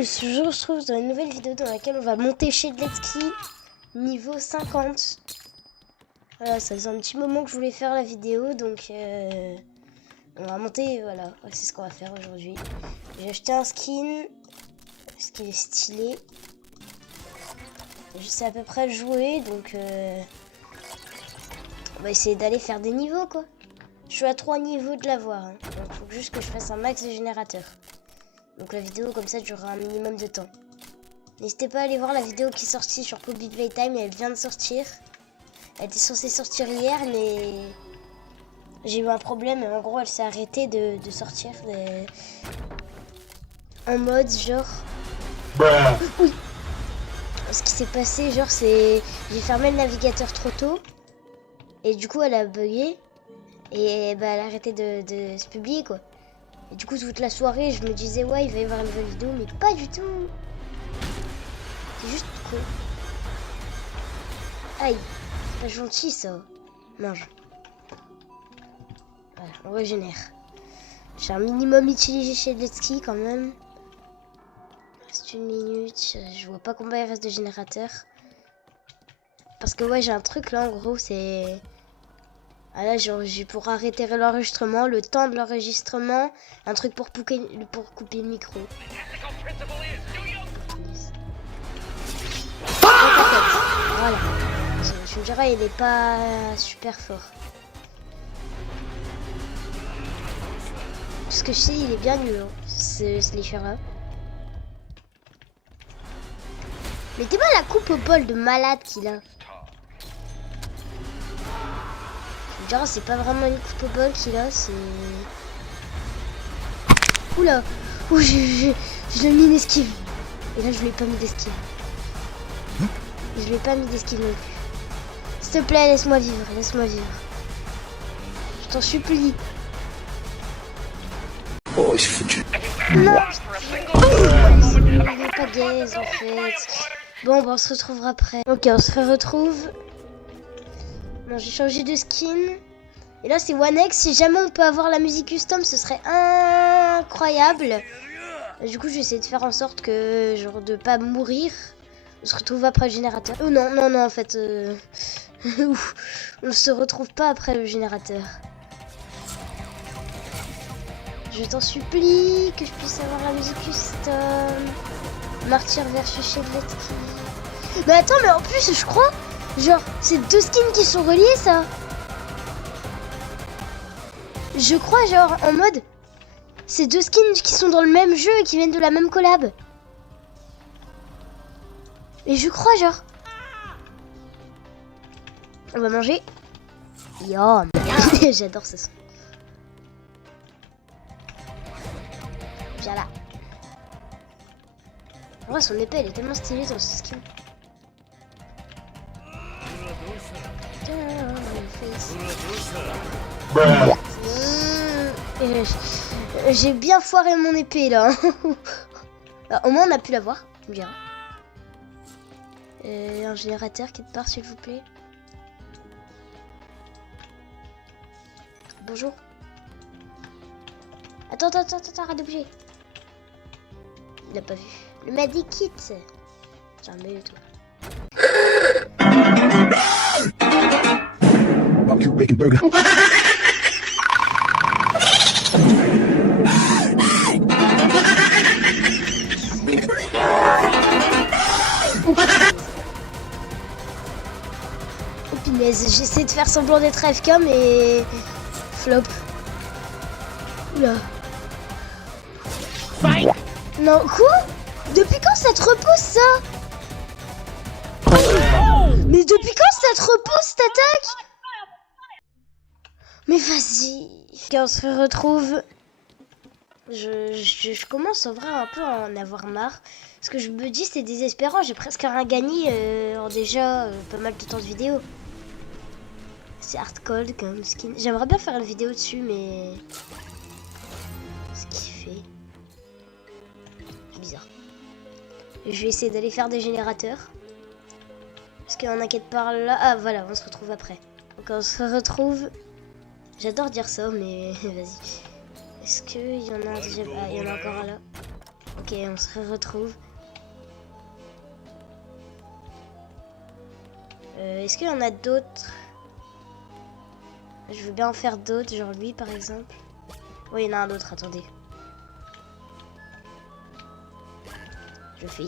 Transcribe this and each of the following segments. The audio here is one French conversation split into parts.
Je vous retrouve dans une nouvelle vidéo dans laquelle on va monter chez Let's niveau 50. Voilà, ça faisait un petit moment que je voulais faire la vidéo, donc on va monter, voilà, c'est ce qu'on va faire aujourd'hui. J'ai acheté un skin, parce qu'il est stylé. Je sais à peu près le jouer, donc on va essayer d'aller faire des niveaux, quoi. Je suis à 3 niveaux de l'avoir, hein. Donc il faut juste que je fasse un max de générateurs. Donc la vidéo comme ça durera un minimum de temps. N'hésitez pas à aller voir la vidéo qui est sortie sur Kobe Playtime, elle vient de sortir. Elle était censée sortir hier, mais j'ai eu un problème et en gros elle s'est arrêtée de sortir en mode genre... Oui. Ce qui s'est passé, genre c'est... J'ai fermé le navigateur trop tôt et du coup elle a bugué et bah, elle a arrêté de se publier, quoi. Et du coup toute la soirée je me disais ouais il va y avoir une nouvelle vidéo, mais pas du tout. C'est juste con. Aïe, c'est pas gentil ça. Mange. Voilà, on régénère. J'ai un minimum utilisé chez Let's quand même. Reste une minute, je vois pas combien il reste de générateurs. Parce que ouais j'ai un truc là en gros, c'est... Ah là j'ai pour arrêter l'enregistrement, le temps de l'enregistrement, un truc pour couper le micro. Voilà. Je me dirais il est pas super fort. Parce que je sais il est bien nul, hein, ce slasher là. Mettez-moi la coupe au bol de malade qu'il a. Je me dirais c'est pas vraiment une coupe au bol qu'il a, c'est... Oula. Ouh, je l'ai mis une esquive. Et là je lui ai pas mis d'esquive. Je lui ai pas mis d'esquive non plus. S'il te plaît, laisse-moi vivre, laisse-moi vivre. Je t'en supplie. Oh, il s'est foutu. Non. Il n'est pas gaze en fait. Bon, bah, on se retrouvera après. Ok, on se retrouve. Bon, j'ai changé de skin. Et là, c'est One X. Si jamais on peut avoir la musique custom, ce serait incroyable. Et du coup, je vais essayer de faire en sorte que, genre, de pas mourir. On se retrouve après le générateur. Oh non, non, non, en fait... on se retrouve pas après le générateur. Je t'en supplie que je puisse avoir la musique custom. Martyr versus Chevletti. Mais attends, mais en plus, je crois... Genre, c'est deux skins qui sont reliés, ça. Je crois, genre, en mode... C'est deux skins qui sont dans le même jeu et qui viennent de la même collab. Et je crois, genre... On va manger. Yum. J'adore ce son. Viens là. En vrai, son épée, elle est tellement stylée dans ce skin. J'ai bien foiré mon épée, là. Au moins, on a pu la voir. Tu me diras. Un générateur quelque part, s'il vous plaît. Bonjour. Attends, arrête de bouger. Il a pas vu. Le medikit. Tiens, mets-le toi. Barbecue bacon burger. Oh punaise, j'essaie de faire semblant d'être AFK mais... Flop. Oula. Non, quoi? Depuis quand ça te repousse, ça? Mais depuis quand ça te repousse, cette attaque? Mais vas-y. Quand on se retrouve... Je commence en vrai un peu à en avoir marre. Parce que je me dis c'est désespérant, j'ai presque rien gagné en déjà pas mal de temps de vidéo. C'est hardcore comme skin. J'aimerais bien faire une vidéo dessus, mais... Ce qu'il fait... C'est bizarre. Je vais essayer d'aller faire des générateurs. Parce qu'on inquiète par là... Ah voilà, on se retrouve après. Donc on se retrouve... J'adore dire ça, mais vas-y. Est-ce qu'il y en a un deuxième? Ah, il y en a encore un là. Ok, on se retrouve. Est-ce qu'il y en a d'autres? Je veux bien en faire d'autres, genre lui par exemple. Oui, il y en a un autre, attendez. Je fais.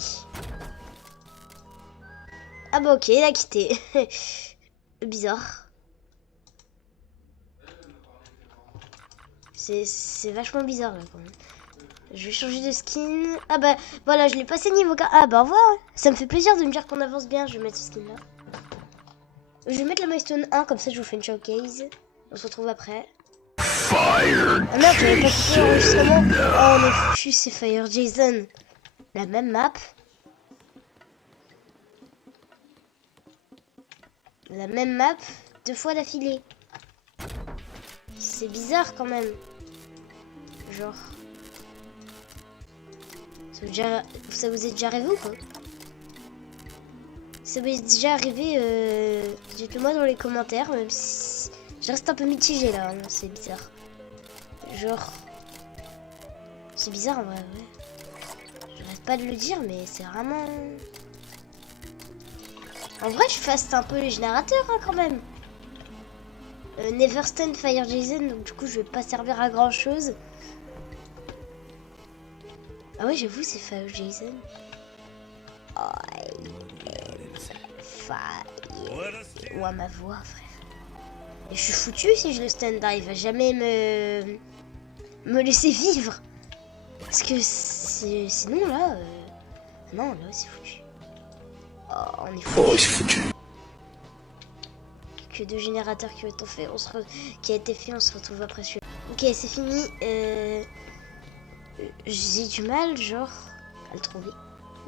Ah bah ok, il a quitté. Bizarre. C'est vachement bizarre là quand même. Je vais changer de skin. Ah bah voilà, je l'ai passé niveau 4. Ah bah au revoir. Ça me fait plaisir de me dire qu'on avance bien. Je vais mettre ce skin là. Je vais mettre la milestone 1, comme ça je vous fais une showcase. On se retrouve après. Ah merde, j'avais pas coupé l'enregistrement. Oh on est foutu, c'est Fire Jason. La même map. La même map, 2 fois d'affilée. C'est bizarre quand même. Genre. Ça vous est déjà arrivé ou quoi? Ça vous est déjà arrivé, dites-le moi dans les commentaires, même si je reste un peu mitigé là, hein, c'est bizarre. Genre. C'est bizarre en vrai, ouais. J'arrête pas de le dire, mais c'est vraiment. En vrai, je fasse un peu les générateurs hein, quand même. Never stand Fire Jason, donc du coup, je vais pas servir à grand chose. Ah ouais, j'avoue, c'est Fire Jason. Oh, Fire. Ouah, ma voix, frère. Et je suis foutu si je le stand, il va jamais me laisser vivre. Parce que sinon, là... Non, là, c'est foutu. Oh, on est foutu. Oh, c'est foutu. Que 2 générateurs qui ont été faits, qui a été fait, on se retrouve après celui-là. Ok, c'est fini. J'ai du mal, genre, à le trouver.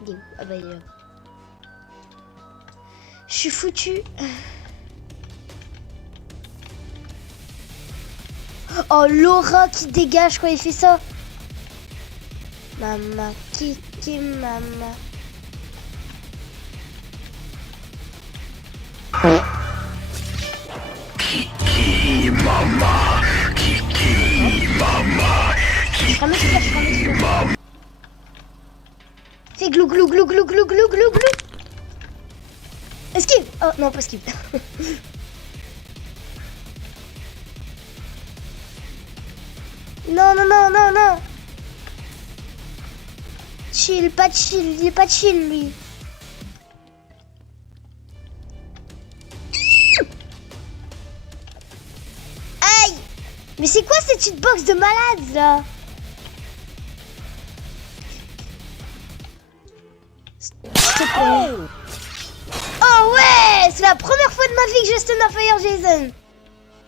Il est où? Ah bah il est là. Je suis foutu. Oh, l'aura qui dégage quand il fait ça. Mama, kiki, mama. Kiki mama, kiki mama, kiki mama. Fais glou glou glou glou glou glou glou glou. Esquive. Oh non, pas esquive. Non, non, non, non, non. Chill, pas chill, il est pas chill lui. Aïe. Mais c'est quoi cette hitbox de malade là? Oh ouais, c'est la première fois de ma vie que je stun un Fire Jason.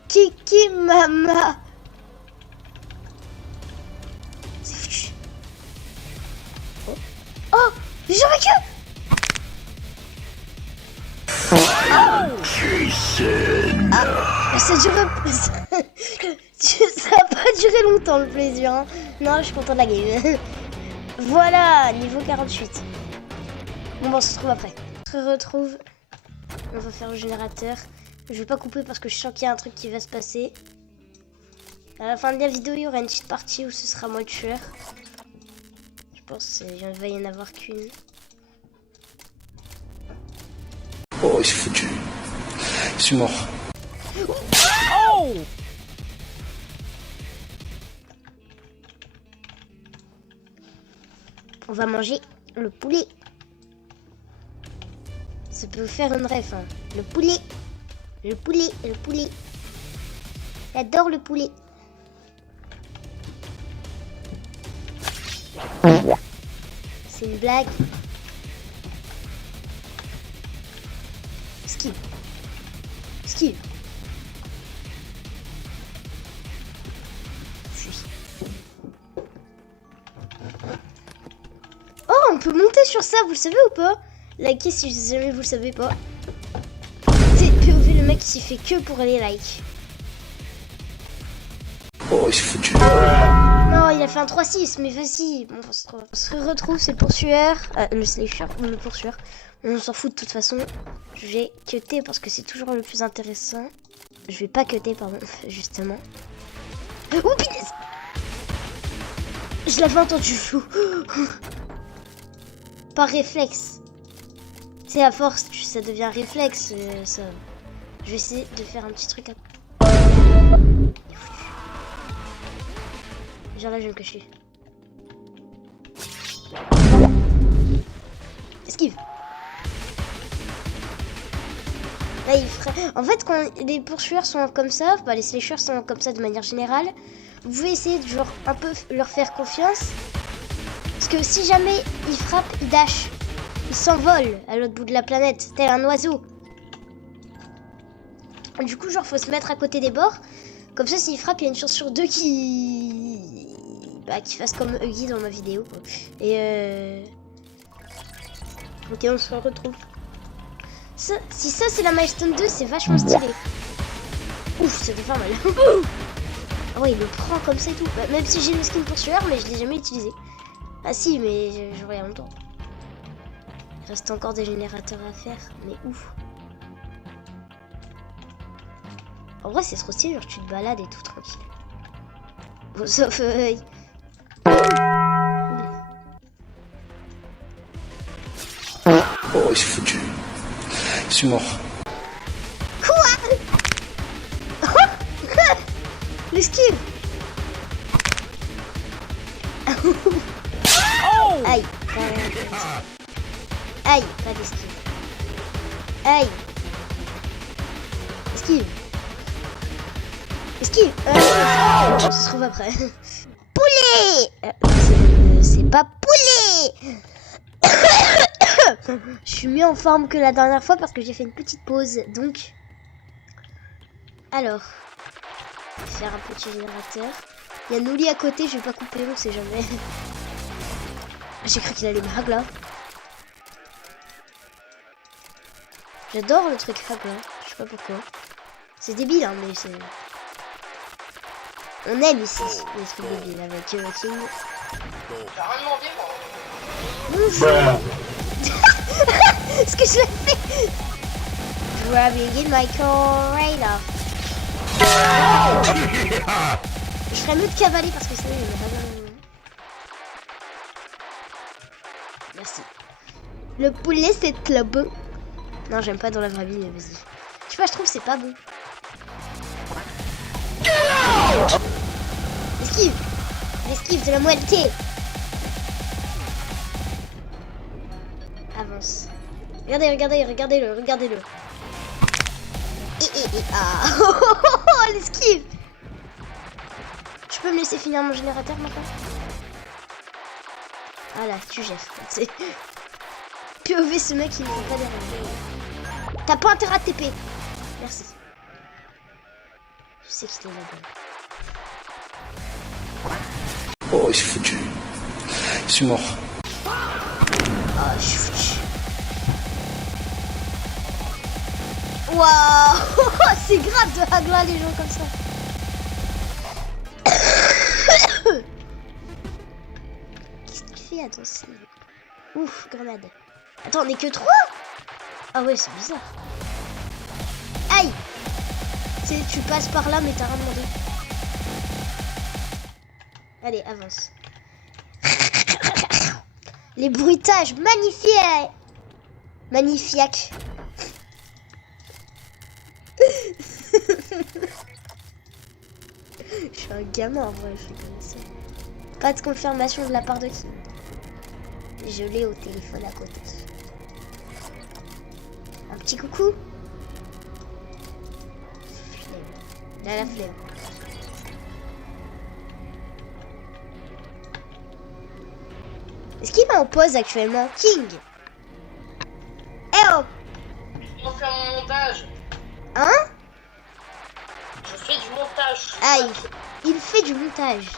Kiki mama. C'est foutu. Oh, j'ai survécu. Ah, ça dure. Ça a pas duré longtemps le plaisir. Hein. Non, je suis content de la game. Voilà, niveau 48. Bon, on se retrouve après. On se retrouve. On va faire le générateur. Je vais pas couper parce que je sens qu'il y a un truc qui va se passer. À la fin de la vidéo, il y aura une petite partie où ce sera moi le tueur. Je pense qu'il va y en avoir qu'une. Oh, c'est foutu. Je suis mort. Oh! On va manger le poulet. Ça peut vous faire une ref, hein. Le poulet. Le poulet, le poulet. J'adore le poulet. C'est une blague. Skill. Skill. Oh, on peut monter sur ça, vous le savez ou pas? Likez si jamais vous le savez pas. C'est POV le mec qui fait que pour les likes. Oh, c'est foutu. Non, il a fait un 3-6, mais vas-y. Bon, on se retrouve, c'est le poursueur. Le slasher, le poursueur. On s'en fout de toute façon. Je vais cutter parce que c'est toujours le plus intéressant. Je vais pas cutter, pardon, justement. Oh, punaise! Je l'avais entendu. Par réflexe. C'est à force, ça devient un réflexe. Ça. Je vais essayer de faire un petit truc. Genre là, je vais me cacher. Esquive. Là, il ferait... En fait, quand les poursuiveurs sont comme ça, bah, les slashers sont comme ça de manière générale, vous pouvez essayer de genre un peu leur faire confiance. Parce que si jamais ils frappent, ils dashent. Ils s'envolent à l'autre bout de la planète, tel un oiseau. Du coup, genre, faut se mettre à côté des bords. Comme ça, s'ils frappent, il y a une chance sur deux qui... Bah, qui fasse comme Huggy dans ma vidéo, quoi. Et ok, on se retrouve. Ça, si ça c'est la milestone 2, c'est vachement stylé. Ouf, ça fait pas mal. Ah ouais, il le prend comme ça et tout. Bah, même si j'ai le skin poursuiveur, mais je l'ai jamais utilisé. Ah si, mais j'aurai il y a longtemps. Il reste encore des générateurs à faire, mais ouf. En vrai, c'est trop stylé, genre tu te balades et tout tranquille. Bon, sauf... Oh, c'est foutu. Je suis mort. Quoi? L'esquive. Aïe. Aïe, pas d'esquive. Aïe. Esquive. Esquive. On se trouve après. Poulet. C'est pas poulet. Je suis mieux en forme que la dernière fois parce que j'ai fait une petite pause. Donc, alors, je vais faire un petit générateur. Il y a Noli à côté, je vais pas couper, on sait jamais. J'ai cru qu'il allait me hag là. J'adore le truc hag là, je sais pas pourquoi. C'est débile hein, mais c'est... On aime ici les trucs débiles avec King. T'as rien demandé, moi. Bonjour. Ce que je l'ai fait. Grabbing in my corridor. Je ferais mieux de cavaler parce que c'est... Merci. Le poulet c'est trop bon. Non, j'aime pas dans la vraie vie, mais vas-y. Je sais pas, je trouve que c'est pas bon. Esquive. L'esquive de la moitié. Avance. Regardez-le. Ah. L'esquive. Je peux me laisser finir mon générateur maintenant? Voilà, tu gères. POV, ce mec il ne veut pas derrière. T'as pas intérêt à TP. Merci. Je sais qu'il est là-bas. Oh, c'est foutu. Je suis mort. Oh, je suis foutu. Waouh. C'est grave de hagla les gens comme ça. Qu'est-ce qu'il fait? Attends, c'est... Ouf, grenade. Attends, on est que 3? Ah ouais, c'est bizarre. Aïe. Tu passes par là, mais t'as rien demandé. Allez, avance. Les bruitages magnifiques. Magnifiques. Je suis un gamin en vrai, je suis comme ça. Pas de confirmation de la part de qui? Je l'ai au téléphone à côté. Un petit coucou. Flemme. Là, la flemme. Est-ce qu'il est en pause actuellement? King. Eh oh. On fait mon montage. Hein? Je fais du montage. Ah, il fait du montage.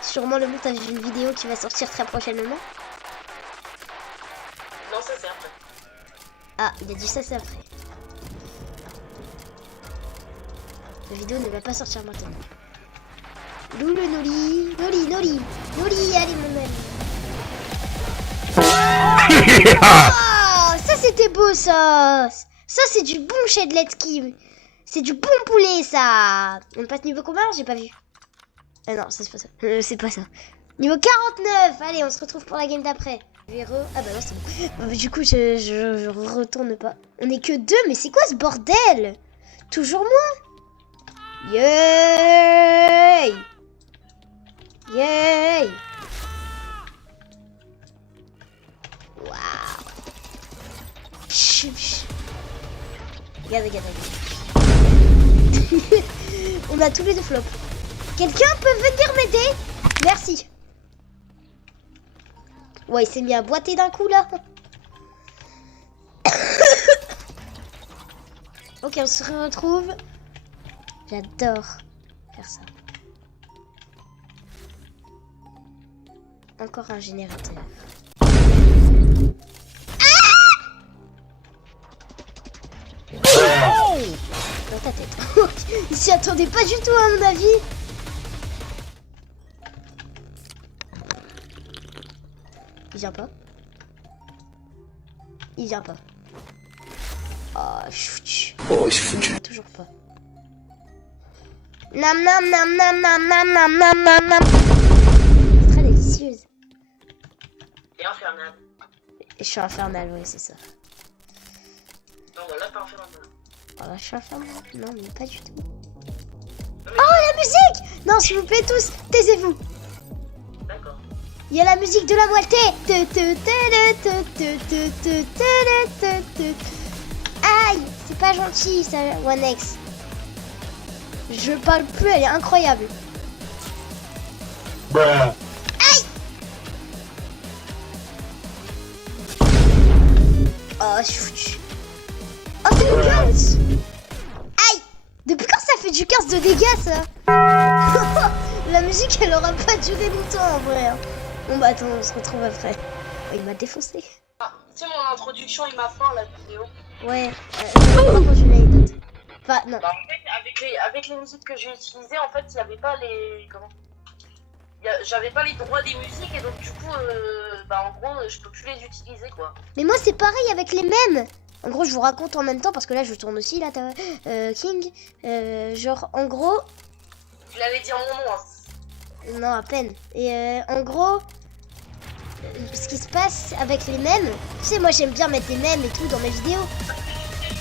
Sûrement le montage d'une vidéo qui va sortir très prochainement. Non, ça c'est après. Ah, il a dit ça, c'est après. La vidéo ne va pas sortir maintenant. Loulou Noli, Noli, allez mon ami. Oh, ça c'était beau ça. Ça c'est du bon Shedlet Ski. C'est du bon poulet ça. On passe niveau combien? J'ai pas vu. Ah non, ça c'est pas ça. C'est pas ça. Niveau 49. Allez, on se retrouve pour la game d'après. Ah bah non, c'est bon. Du coup, je retourne pas. On est que 2, mais c'est quoi ce bordel? Toujours moi? Yay! Yay! Waouh! Regarde. On a tous les deux flops. Quelqu'un peut venir m'aider? Merci. Ouais, il s'est mis à boiter d'un coup là. Ok, on se retrouve. J'adore faire ça. Encore un générateur. Dans ta tête. Il s'y attendait pas du tout à mon avis. Il vient pas. Il vient pas. Oh, chut. Oh, c'est foutu. Toujours pas. Nam nam nam nam nam nam nam nam nam nam. C'est très délicieuse. Et infernal. Et je suis infernal, oui, c'est ça. Non, voilà, pas infernal. Oh, là, je suis infernal. Non, mais pas du tout. mais- Oh, la musique! Non, s'il vous plaît, tous, taisez-vous. D'accord. Il y a la musique de la moitié. Aïe, c'est pas gentil, ça, One X. Je parle plus, elle est incroyable. Aïe! Oh, chut. Oh, c'est le 15. Aïe! Depuis quand ça fait du 15 de dégâts, ça? La musique, elle aura pas duré longtemps, en vrai. Hein. Bon, bah attends, on se retrouve après. Oh, il m'a défoncé. Ah, tu sais, mon introduction, il m'a faim la vidéo. Ouais, j'ai entendu l'anecdote. Enfin, non. Bah, en fait, avec les musiques que j'ai utilisées, en fait, il n'y avait pas les. Comment J'avais pas les droits des musiques et donc, du coup, bah, en gros, je peux plus les utiliser, quoi. Mais moi, c'est pareil avec les mêmes. En gros, je vous raconte en même temps parce que là, je tourne aussi, là, King. Genre, en gros. Tu l'avais dit en mon nom, hein. Non, à peine. Et en gros, ce qui se passe avec les mèmes, tu sais, moi j'aime bien mettre des mèmes et tout dans mes vidéos.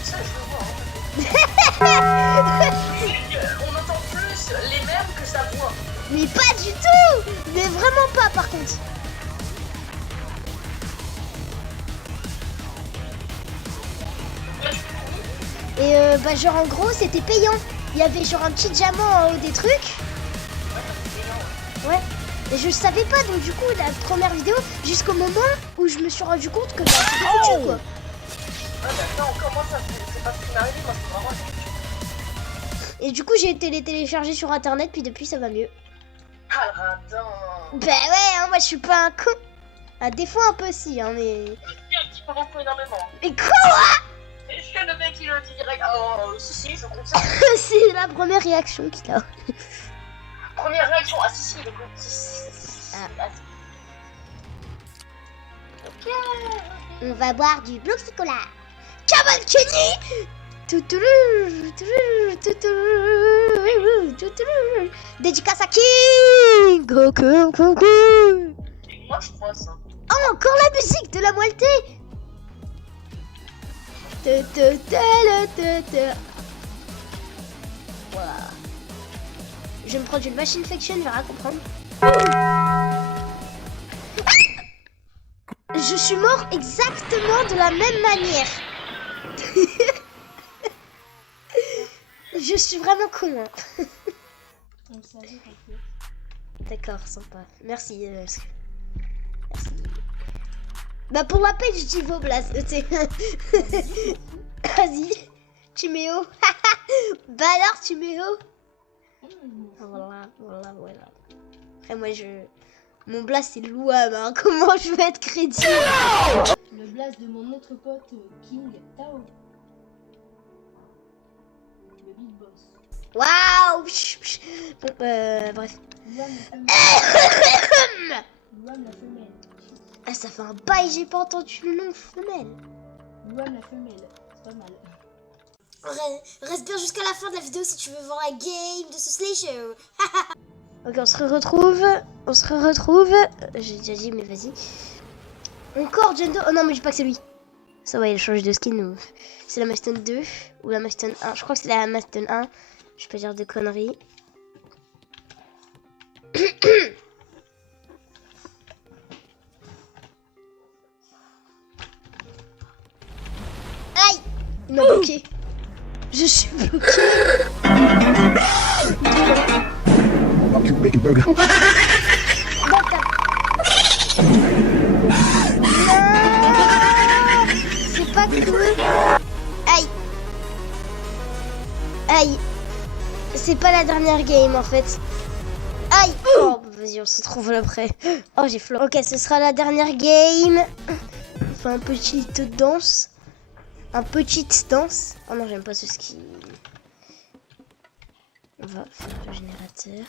Ça, je le vois. Hein. On entend plus les mêmes que sa voix. Mais pas du tout. Mais vraiment pas, par contre. Et bah genre en gros, c'était payant. Il y avait genre un petit diamant en haut des trucs. Ouais. Et je savais pas, donc du coup, la première vidéo, jusqu'au moment où je me suis rendu compte que bah, c'était foutu, quoi. Ah, bah, encore moi, ça, c'est pas ce qui m'est arrivé, moi, c'est vraiment. Et du coup, j'ai été les télécharger sur internet, puis depuis, ça va mieux. Ah, le radin. Bah ouais, hein, moi je suis pas un con. Ah, des fois un peu si, hein, mais. Un petit peu beaucoup énormément. Mais quoi? Est-ce que le mec il le dit direct? Oh, si, je confirme. C'est la première réaction qu'il a. Première réaction, ah si, le coup. Ah. Ok. On va boire du Bloxicola. Come on, Kenny! Dédicace à King! Moi je crois ça. Oh, encore la musique de la moitié! Voilà. Je vais me prendre une machine fiction, je vais rien comprendre. Je suis mort exactement de la même manière. Je suis vraiment con. Hein. D'accord, sympa. Merci. Merci. Bah pour la peine, je dis vos places. Vas-y. Timéo. Bah alors, Timéo. Voilà. Après, moi, mon blast, c'est louable. Hein. Comment je vais être crédible? Le blast de mon autre pote King Tao. Le big boss. Waouh. Bon, bref. Luam la femelle. Ah, ça fait un bail, j'ai pas entendu le nom femelle. Luam la femelle. C'est pas mal. Reste bien jusqu'à la fin de la vidéo si tu veux voir la game de ce slasher. Ok, on se retrouve. On se retrouve. J'ai déjà dit, mais vas-y. Encore Jendo. Oh non, mais je dis pas que c'est lui. Ça va, il a changé de skin. Ou... C'est la Maston 2 ou la Maston 1. Je crois que c'est la Maston 1. Je peux pas dire de conneries. Aïe! Il m'a bloqué. Je suis bloqué. Barbecue bacon burger. C'est pas cool. Aïe. Aïe. C'est pas la dernière game en fait. Aïe. Oh, vas-y, on se retrouve après. Oh, j'ai fleur. Ok, ce sera la dernière game. Enfin, une petite danse. Un petite danse. Oh non, j'aime pas ce ski. On va faire le générateur.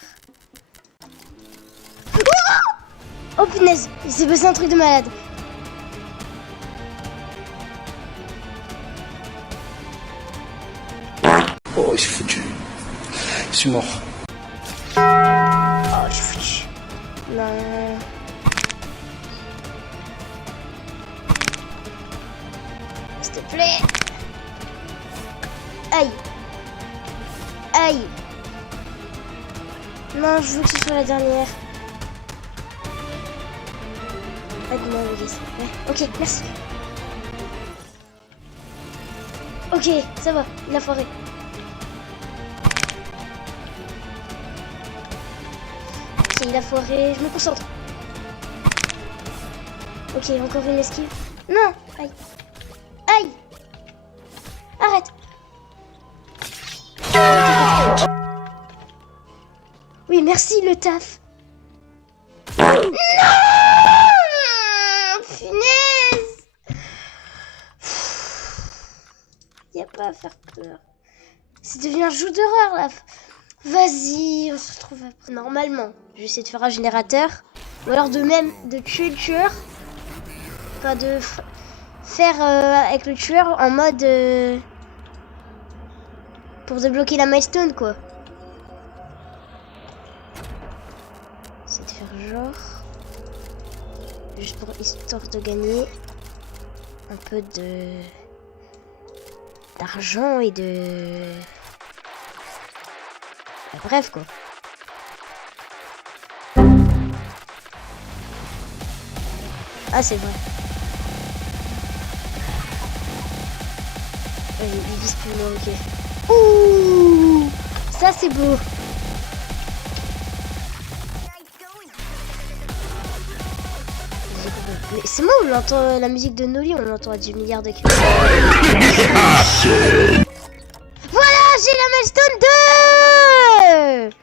Oh punaise, il s'est passé un truc de malade. Oh, je suis foutu. Je suis mort. Oh, je suis foutu. Non. S'il te plaît. Aïe. Aïe. Non, je veux que ce soit la dernière. Aide-moi, Vegas. Ouais, ok, merci. Ok, ça va, il a foiré. Ok, il a foiré, je me concentre. Ok, encore une esquive. Non, aïe. Aïe. Arrête. Oui, merci le taf. Non! Punaise! Y a pas à faire peur. C'est devenu un jeu d'horreur là. Vas-y, on se retrouve après. Normalement, je vais essayer de faire un générateur. Ou alors de tuer le tueur. Enfin, de faire avec le tueur en mode... pour débloquer la milestone, quoi. C'est de faire genre... Juste pour histoire de gagner un peu d'argent et de... Bref, quoi. Ah, c'est vrai. Il vise plus loin, ok. Ouh, ça c'est beau. Mais c'est moi où on entend la musique de Noli, on l'entend à 10 milliards de kilomètres. Voilà, j'ai la milestone 2.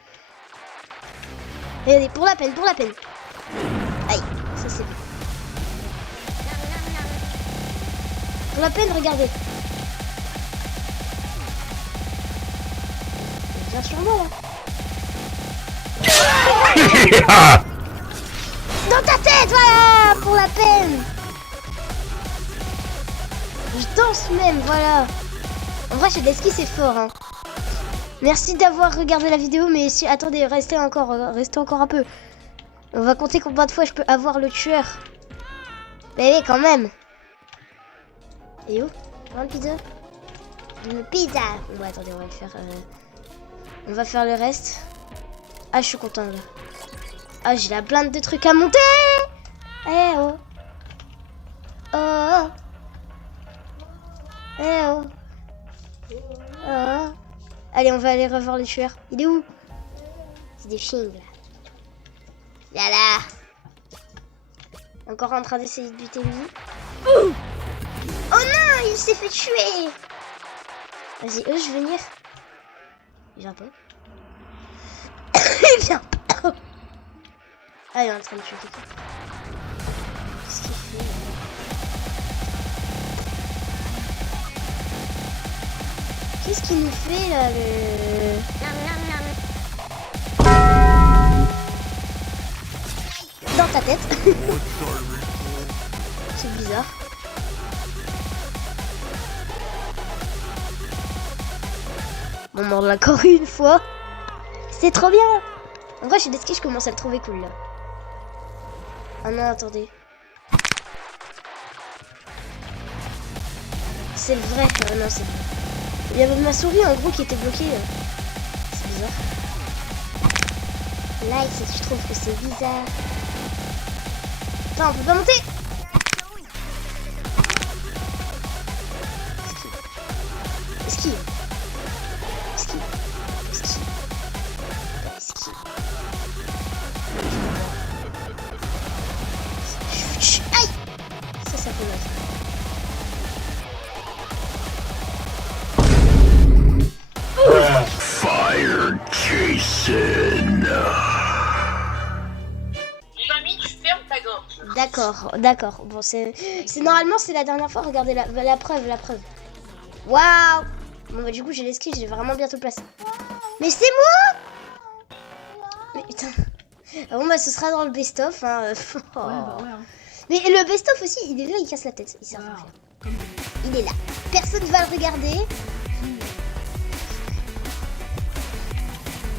Regardez, pour la peine, pour la peine. Aïe, ça c'est bon. Pour la peine, regardez. Bien sur moi là. Dans ta tête, voilà. Pour la peine. Je danse même, voilà. En vrai, chez Leski, c'est fort, hein. Merci d'avoir regardé la vidéo, mais si... attendez, restez encore un peu. On va compter combien de fois je peux avoir le tueur. Mais oui, quand même. Et où? Une pizza? Une pizza. Bon, attendez, on va le faire... On va faire le reste. Ah, je suis content, là. Ah, j'ai la blinde de trucs à monter. Eh oh. Oh. Eh oh. Oh. Allez, on va aller revoir le tueur. Il est où? C'est des films, là. Là, là. Encore en train d'essayer de buter lui. Oh non, il s'est fait tuer. Vas-y, je vais venir. Il vient pas. Il vient pas. Ah, il est en train de tuer quelqu'un. Qu'est-ce qu'il fait là? Qu'est-ce qu'il nous fait là, le... Dans ta tête. C'est bizarre. On mord encore une fois. C'est trop bien. En vrai, chez Deski, je commence à le trouver cool là. Ah non, attendez. C'est le vrai. Ah non, c'est le vrai. Il y avait ma souris en gros qui était bloquée. C'est bizarre. Like si tu trouves que c'est bizarre. Attends, on peut pas monter. Ski. Ski. Ski. Ski. Aïe. Ça fait mal. Fire Jason. Mamie, tu fermes ta gorge. D'accord, d'accord. Bon, c'est normalement c'est la dernière fois. Regardez la preuve, la preuve. Waouh. Bon bah du coup j'ai les skis, je vais vraiment bientôt le placer. Mais c'est moi. Mais putain. Ah bon bah ce sera dans le best-of. Hein. Ouais, bah ouais. Hein. Mais le best-of aussi, il est là, il casse la tête. Il sert à rien faire. Il est là. Personne va le regarder.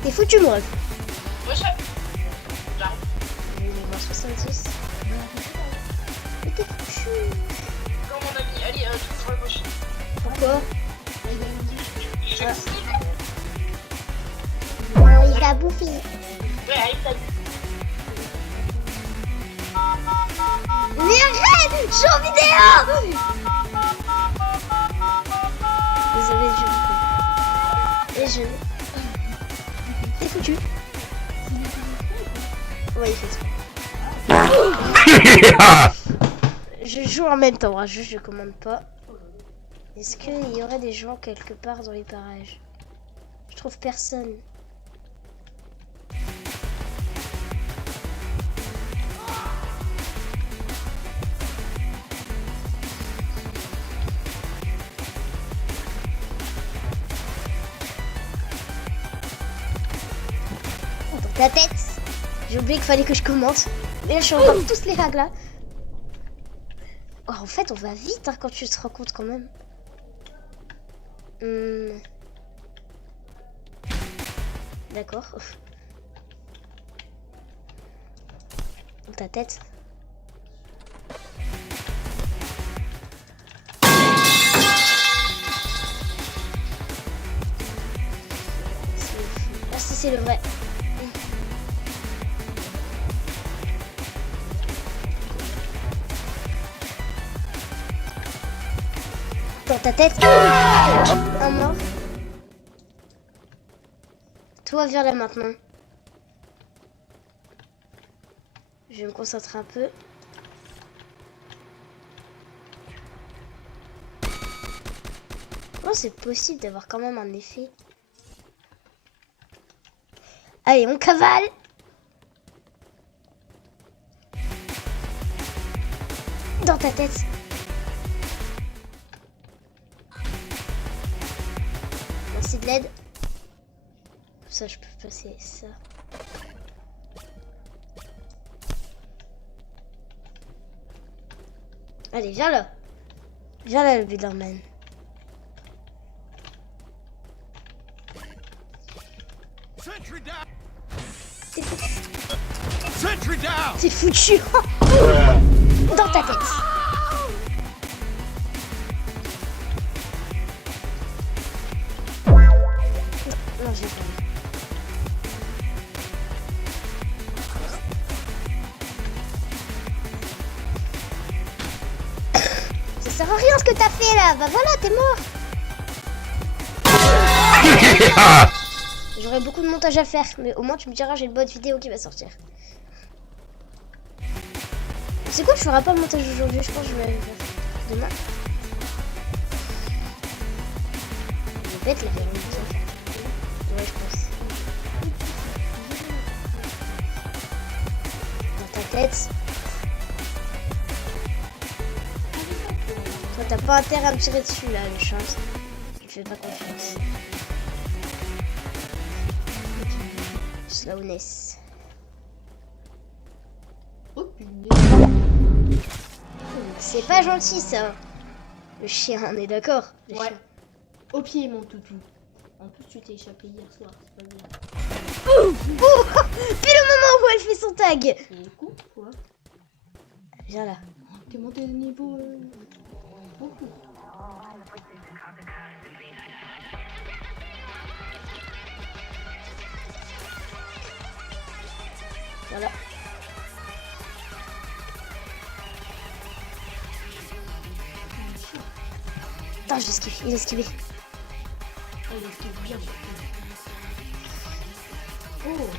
T'es foutu mon ref. Ouais, chef. J'arrive. Il est moins 70. Mais t'es foutu. Quand mon ami, allez, tout sur la gauche. Pourquoi? Je sais. Non, il va bouffer. Ouais, allez, t'as vu. Mais arrête! Je suis en vidéo! Désolé, je vous et je... T'es foutu. Ouais, il fait exprès. Je joue en même temps, hein. Je commande pas. Est-ce qu'il y aurait des gens quelque part dans les parages? Je trouve personne. La tête. J'ai oublié qu'il fallait que je commente. Mais là, je suis encore tous les règles là. Oh, en fait, on va vite hein, quand tu te rends compte quand même. D'accord. Ta tête. Ah si, c'est le vrai. Dans ta tête. Un mort. Toi, viens là maintenant. Je vais me concentrer un peu. Comment c'est possible d'avoir quand même un effet? Allez, on cavale. Dans ta tête. Merci de l'aide. Comme ça, je peux passer ça. Allez, viens là. Viens là, le Biderman. T'es foutu. Dans ta tête. Non, j'ai pas. Ça sert à rien ce que t'as fait là. Bah voilà, t'es mort. J'aurais beaucoup de montage à faire, mais au moins tu me diras j'ai une bonne vidéo qui va sortir. C'est quoi, je ferai pas le montage aujourd'hui, je pense que je vais le faire demain. Je vais peut-être la faire une vidéo. Ouais, je pense. Dans ta tête. Toi, t'as pas intérêt à me tirer dessus là, le chance. Je fais pas confiance. Slowness. Oh punaise. C'est pas gentil ça. Le chien, on est d'accord. Ouais. Au pied, mon toutou. En plus, tu t'es échappé hier soir, c'est pas bien. Pile au moment où elle fait son tag. Et coupe, quoi. Viens là. T'es monté de niveau beaucoup. Voilà. Attends, je l'ai esquivé. Il a esquivé. Oh, il esquive bien. Oh,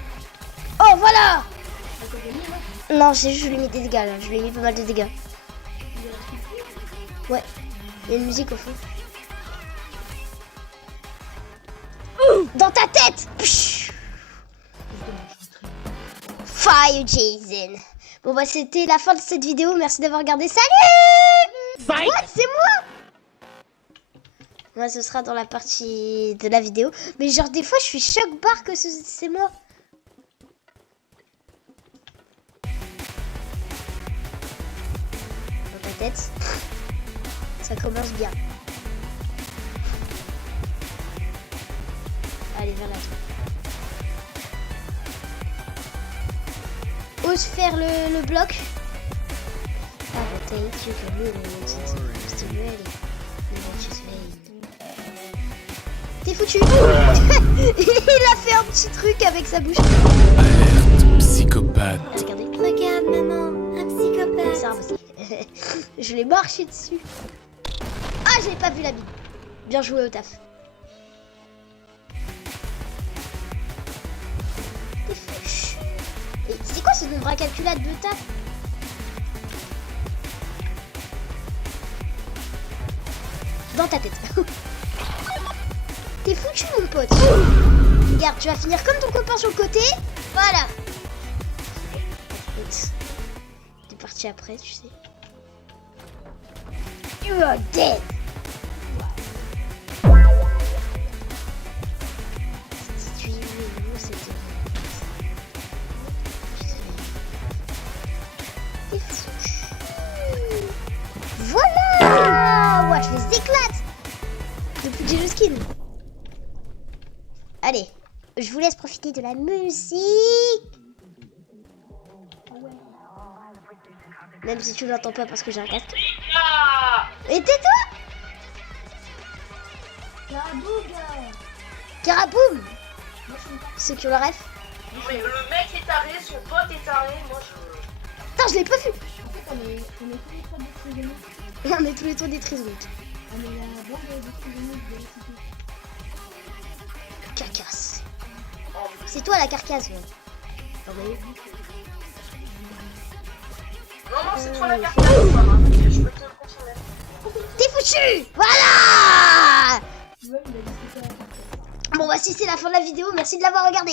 Oh, voilà. t'as gagné là? Non, c'est juste, je lui ai mis des dégâts là. Je lui ai mis pas mal de dégâts. Ouais. Il y a une musique au fond. Dans ta tête. Psh. Fire Jason. Bon bah c'était la fin de cette vidéo. Merci d'avoir regardé. Salut. What? C'est moi. Moi ce sera dans la partie de la vidéo. Mais genre des fois je suis choc barre que c'est moi. Dans ta tête. Ça commence bien. Allez, vers la tour. Ose faire le bloc. I will take you for me, still ready. T'es foutu. Il a fait un petit truc avec sa bouche. Alerte psychopathe. Regardez. Regarde maman, un psychopathe. C'est impossible. Je l'ai marché dessus. Ah, j'ai pas vu la bille. Bien joué au taf. T'es foutu. Et c'est quoi ce nombre incalculable de taf? Dans ta tête. T'es foutu mon pote. Regarde, tu vas finir comme ton copain sur le côté. Voilà. T'es parti après, tu sais. You are dead. Si tu es où, c'était... T'es foutu. Voilà. Ouais, je les éclate. Depuis que j'ai le skin. Allez, je vous laisse profiter de la musique. Même si tu l'entends pas parce que j'ai un casque. Ah Et tais-toi. Caraboum. Ceux qui ont la ref. Mais le mec est taré, son pote est taré, moi je... Putain, je l'ai pas vu. En fait, on est tous les trois des prisonniers. On est tous les tours des trisomiques. On est la bande des prisonniers de la cité. Carcasse. C'est toi la carcasse, ouais. Ah bah oui. Non, non, c'est toi la carte, je peux te le confirmer. T'es foutu. Voilà. Ouais, il a dit que c'était la carte. Bon bah si c'est la fin de la vidéo, merci de l'avoir regardé.